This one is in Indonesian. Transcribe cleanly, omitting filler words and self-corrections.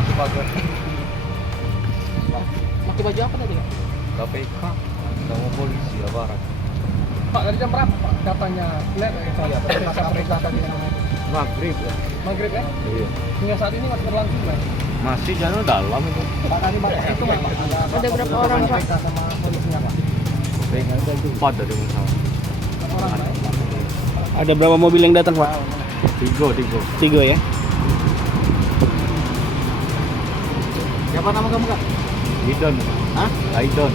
pakai pagar. Pakai baju apa tadi, Kak? KPK sama polisi ya barat. Pak, dari jam berapa Pak datanya? Lihat ya, Pak. Iya, Periksa tadi. Maghrib ya. Maghrib ya? Iya. Hingga saat ini masih berlangsung kan? Masih jalan dalam itu. Pak, tadi Pak, itu Pak, Ada berapa orang, Pak? periksa sama polisinya Pak? Pengen ada 4 dari masalah. Berapa orang Pak? Ada berapa mobil yang datang, Pak? Tiga. 3 ya. Siapa nama kamu, Kak? Aidon. Hah? Aidon.